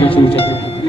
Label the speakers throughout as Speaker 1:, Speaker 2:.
Speaker 1: Thank you, Chief Justice.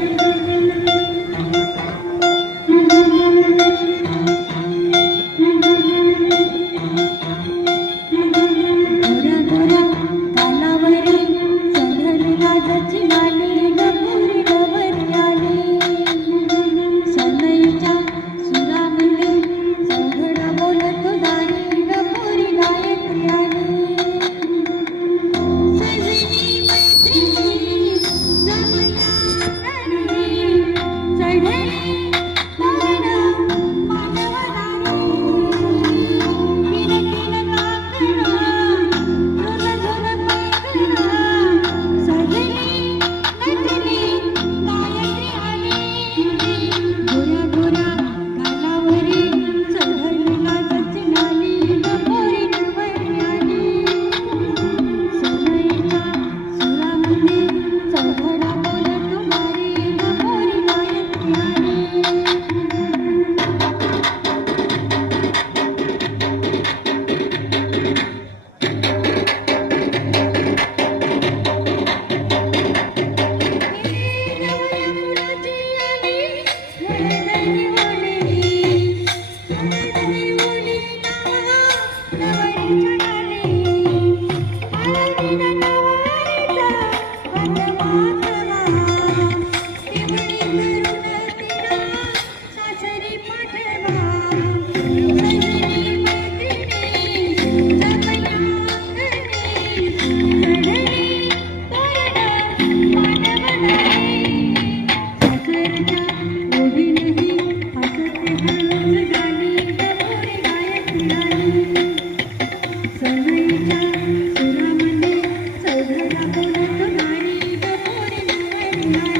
Speaker 1: Amen.